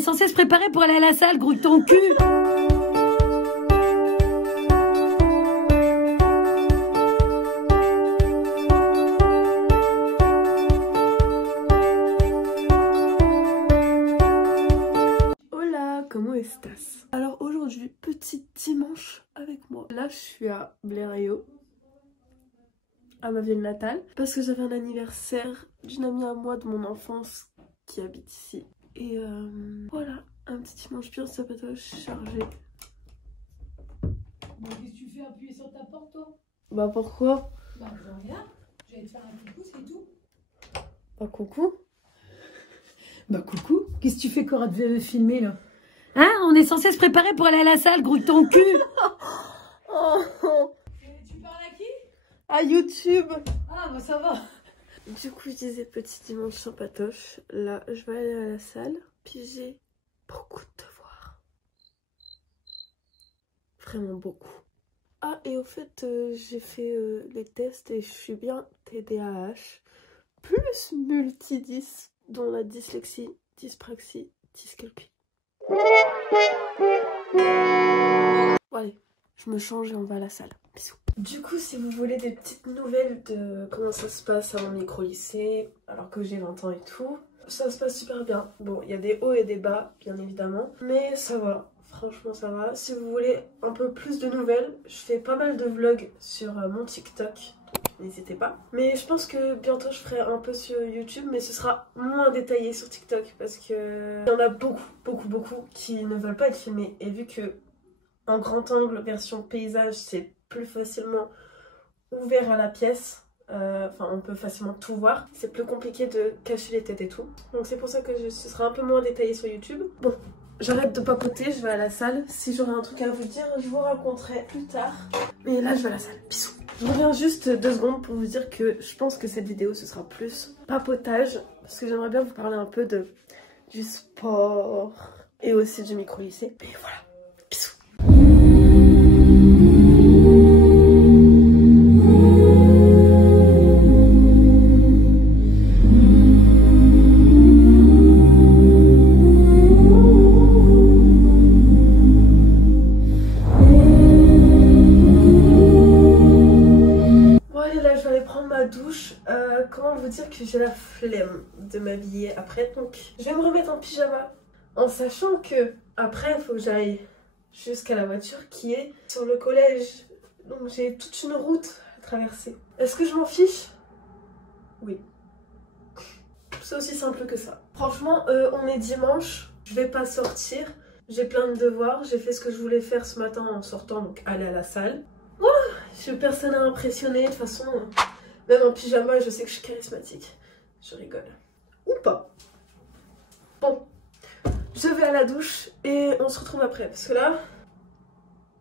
est censé se préparer pour aller à la salle, grouille ton cul. Hola, comment estás? Alors aujourd'hui, petit dimanche avec moi. Là, je suis à Blériot, à ma ville natale, parce que j'avais un anniversaire d'une amie à moi de mon enfance qui habite ici. Et voilà, un petit dimanche bien sympatoche, chargé. Mais qu'est-ce que tu fais appuyer sur ta porte, toi? Bah pourquoi? Bah rien, j'allais te faire un coucou, c'est tout. Bah coucou. Bah coucou, qu'est-ce que tu fais quand tu veux filmer là? Hein, on est censé se préparer pour aller à la salle, grouille ton cul. Tu parles à qui? À YouTube. Ah bah ça va. Du coup, je disais petit dimanche sympatoche. Là, je vais aller à la salle. Puis j'ai beaucoup de devoirs. Vraiment beaucoup. Ah, et au fait, j'ai fait les tests et je suis bien TDAH. Plus multidys, dont la dyslexie, dyspraxie, dyscalculie. Bon, allez, je me change et on va à la salle. Bisous. Du coup, si vous voulez des petites nouvelles de comment ça se passe à mon micro-lycée, alors que j'ai 20 ans et tout, ça se passe super bien. Bon, il y a des hauts et des bas, bien évidemment, mais ça va. Franchement, ça va. Si vous voulez un peu plus de nouvelles, je fais pas mal de vlogs sur mon TikTok. N'hésitez pas. Mais je pense que bientôt je ferai un peu sur YouTube, mais ce sera moins détaillé sur TikTok parce que il y en a beaucoup qui ne veulent pas être filmés. Et vu que en grand angle version paysage, c'est plus facilement ouvert à la pièce, enfin on peut facilement tout voir, c'est plus compliqué de cacher les têtes et tout. Donc c'est pour ça que ce sera un peu moins détaillé sur YouTube. Bon, j'arrête de papoter, je vais à la salle. Si j'aurai un truc à vous dire, je vous raconterai plus tard. Mais là je vais à la salle. Bisous. Je reviens juste 2 secondes pour vous dire que je pense que cette vidéo ce sera plus papotage parce que j'aimerais bien vous parler un peu du sport et aussi du micro-lycée. Mais voilà, bisous. Douche, comment vous dire que j'ai la flemme de m'habiller après, donc je vais me remettre en pyjama en sachant que après il faut que j'aille jusqu'à la voiture qui est sur le collège, donc j'ai toute une route à traverser. Est-ce que je m'en fiche? Oui, c'est aussi simple que ça. Franchement, on est dimanche, je vais pas sortir, j'ai plein de devoirs, j'ai fait ce que je voulais faire ce matin en sortant, donc aller à la salle. Voilà, je suis personne à impressionner, de toute façon. Même en pyjama, je sais que je suis charismatique. Je rigole. Ou pas. Bon, je vais à la douche et on se retrouve après. Parce que là,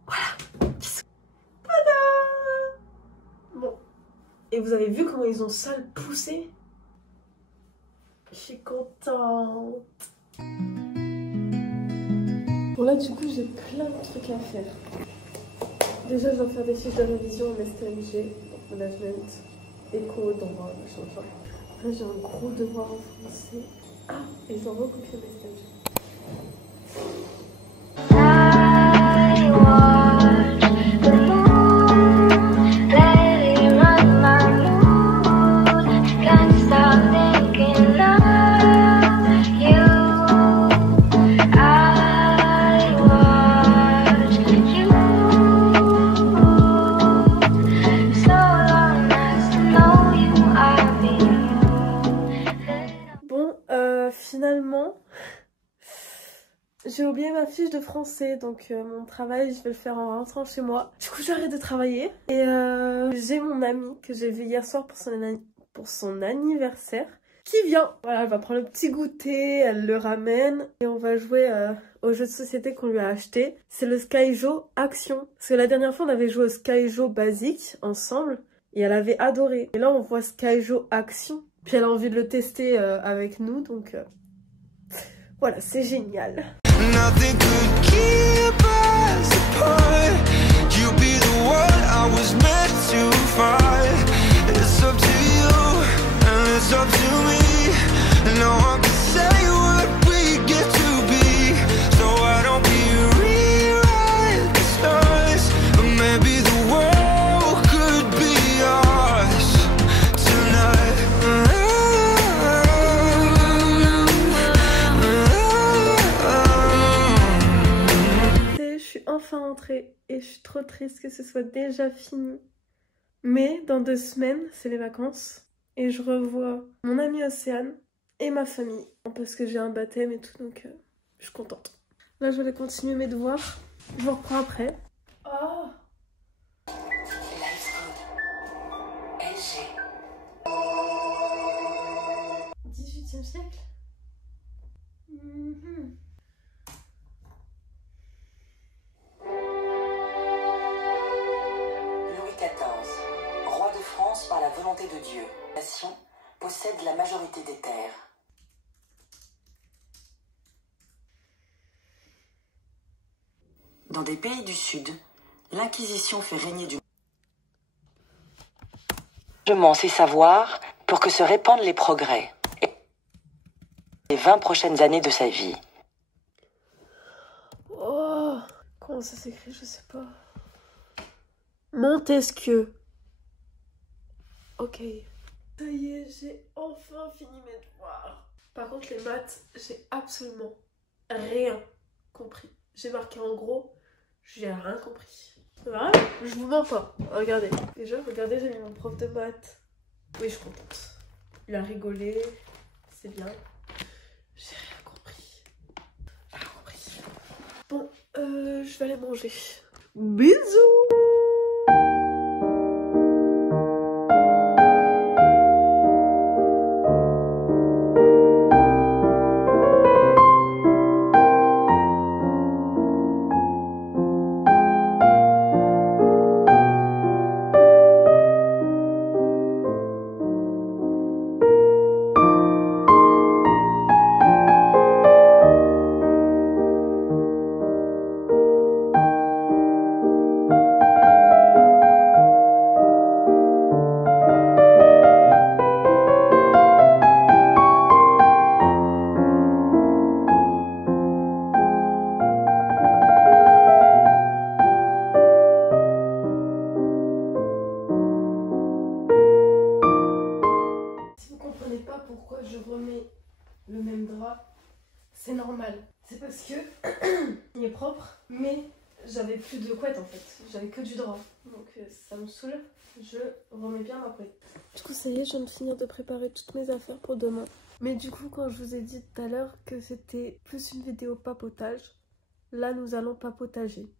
voilà. Bisous. Tada! Bon. Et vous avez vu comment ils ont sale poussé? Je suis contente. Bon là, du coup, j'ai plein de trucs à faire. Déjà, je dois faire des fiches de révision en STMG, management. Écho, droit, machin, enfin. Là, j'ai un gros devoir en français. Ah, et je dois recopier mes stages. Finalement, j'ai oublié ma fiche de français, donc mon travail, je vais le faire en rentrant chez moi. Du coup, j'arrête de travailler et j'ai mon amie que j'ai vu hier soir pour son anniversaire qui vient. Voilà, elle va prendre le petit goûter, elle le ramène et on va jouer au jeu de société qu'on lui a acheté. C'est le Skyjo Action. Parce que la dernière fois, on avait joué au Skyjo basique ensemble et elle avait adoré. Et là, on voit Skyjo Action. Puis elle a envie de le tester avec nous, donc voilà, c'est génial. Nothing could keep us apart. You be the one I was meant to find. It's up to you, and it's up to me. No one can say what we get to be. enfin rentrée et je suis trop triste que ce soit déjà fini. Mais dans 2 semaines, c'est les vacances et je revois mon amie Océane et ma famille parce que j'ai un baptême et tout, donc je suis contente. Là, je vais continuer mes devoirs. Je vous reprends après. Oh, 18e siècle. Louis XIV, roi de France par la volonté de Dieu. La nation possède la majorité des terres. Dans des pays du Sud, l'Inquisition fait régner du ses savoirs pour que se répandent les progrès. Les 20 prochaines années de sa vie. Oh, comment ça s'écrit, je sais pas. Montesquieu. Ok. Ça y est, j'ai enfin fini mes devoirs. Par contre, les maths, j'ai absolument rien compris. J'ai marqué en gros, j'ai rien compris. Voilà, je vous mens pas. Regardez. Déjà, regardez, j'ai mis mon prof de maths. Oui, je suis contente. Il a rigolé. C'est bien. J'ai rien compris. Rien compris. Bon, je vais aller manger. Bisous! Pourquoi je remets le même drap, c'est normal. C'est parce que il est propre, mais j'avais plus de couette en fait. J'avais que du drap. Donc ça me saoule. Je remets bien ma couette. Du coup, ça y est, je viens de finir de préparer toutes mes affaires pour demain. Mais du coup, quand je vous ai dit tout à l'heure que c'était plus une vidéo papotage, là nous allons papotager.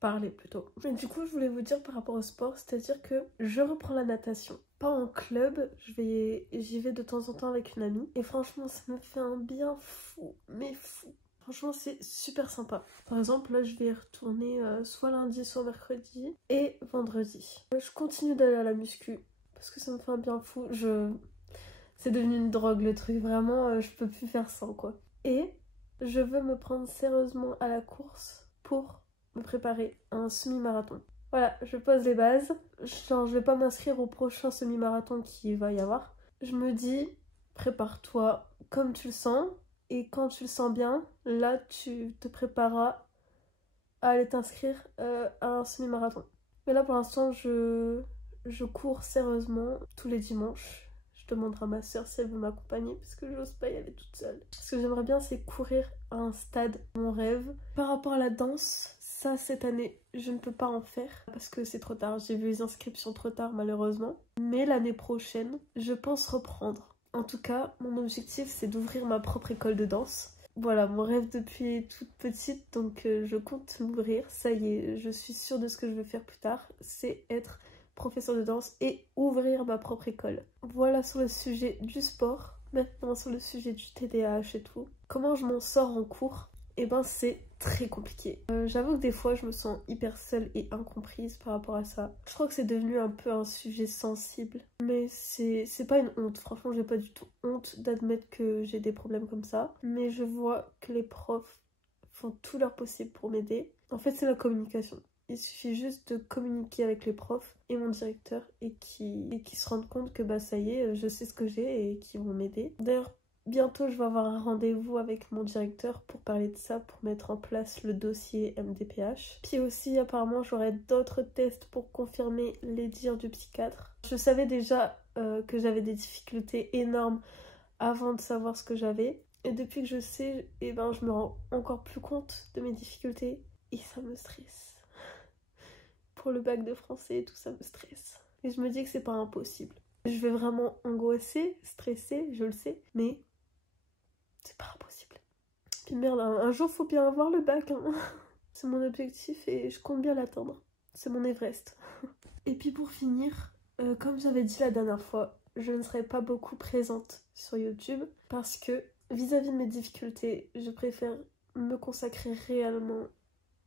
Parler plutôt. Mais du coup, je voulais vous dire par rapport au sport, c'est-à-dire que je reprends la natation. Pas en club, j'y vais de temps en temps avec une amie. Et franchement, ça me fait un bien fou, mais fou. Franchement, c'est super sympa. Par exemple, là, je vais y retourner soit lundi, soit mercredi et vendredi. Je continue d'aller à la muscu parce que ça me fait un bien fou. C'est devenu une drogue le truc, vraiment, je peux plus faire sans quoi. Et je veux me prendre sérieusement à la course pour me préparer à un semi-marathon. Voilà, je pose les bases. Genre, je vais pas m'inscrire au prochain semi-marathon qui va y avoir. Je me dis, prépare-toi comme tu le sens. Et quand tu le sens bien, là, tu te prépareras à aller t'inscrire à un semi-marathon. Mais là, pour l'instant, je cours sérieusement tous les dimanches. Je demanderai à ma soeur si elle veut m'accompagner parce que j'ose pas y aller toute seule. Ce que j'aimerais bien, c'est courir à un stade, mon rêve. Par rapport à la danse, ça, cette année, je ne peux pas en faire parce que c'est trop tard. J'ai vu les inscriptions trop tard, malheureusement. Mais l'année prochaine, je pense reprendre. En tout cas, mon objectif, c'est d'ouvrir ma propre école de danse. Voilà, mon rêve depuis toute petite, donc je compte l'ouvrir. Ça y est, je suis sûre de ce que je veux faire plus tard. C'est être professeur de danse et ouvrir ma propre école. Voilà sur le sujet du sport. Maintenant sur le sujet du TDAH et tout. Comment je m'en sors en cours? Eh ben c'est très compliqué. J'avoue que des fois je me sens hyper seule et incomprise par rapport à ça. Je crois que c'est devenu un peu un sujet sensible. Mais c'est pas une honte. Franchement, j'ai pas du tout honte d'admettre que j'ai des problèmes comme ça. Mais je vois que les profs font tout leur possible pour m'aider. En fait, c'est la communication. Il suffit juste de communiquer avec les profs et mon directeur et qui se rendent compte que bah ça y est, je sais ce que j'ai et qui vont m'aider. D'ailleurs, bientôt je vais avoir un rendez-vous avec mon directeur pour parler de ça, pour mettre en place le dossier MDPH. Puis aussi apparemment j'aurai d'autres tests pour confirmer les dires du psychiatre. Je savais déjà que j'avais des difficultés énormes avant de savoir ce que j'avais. Et depuis que je sais, et ben je me rends encore plus compte de mes difficultés et ça me stresse. Pour le bac de français, tout ça me stresse. Et je me dis que c'est pas impossible. Je vais vraiment angoisser, stresser, je le sais, mais c'est pas impossible. Puis merde, un jour faut bien avoir le bac, hein. C'est mon objectif et je compte bien l'atteindre. C'est mon Everest. Et puis pour finir, comme j'avais dit la dernière fois, je ne serai pas beaucoup présente sur YouTube parce que vis-à-vis de mes difficultés, je préfère me consacrer réellement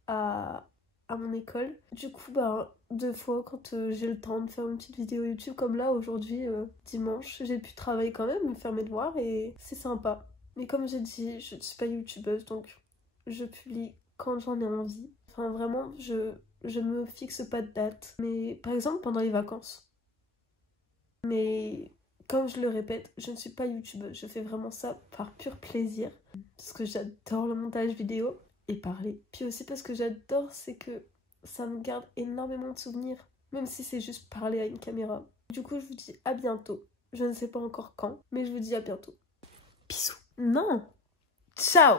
à mon école. Du coup, bah, 2 fois quand j'ai le temps de faire une petite vidéo YouTube, comme là aujourd'hui, dimanche, j'ai pu travailler quand même, faire mes devoirs et c'est sympa. Mais comme j'ai dit, je ne suis pas youtubeuse, donc je publie quand j'en ai envie. Enfin vraiment, je me fixe pas de date. Mais par exemple pendant les vacances. Mais comme je le répète, je ne suis pas youtubeuse. Je fais vraiment ça par pur plaisir. Parce que j'adore le montage vidéo et parler. Puis aussi parce que j'adore, c'est que ça me garde énormément de souvenirs. Même si c'est juste parler à une caméra. Du coup, je vous dis à bientôt. Je ne sais pas encore quand, mais je vous dis à bientôt. Bisous. Non. Ciao.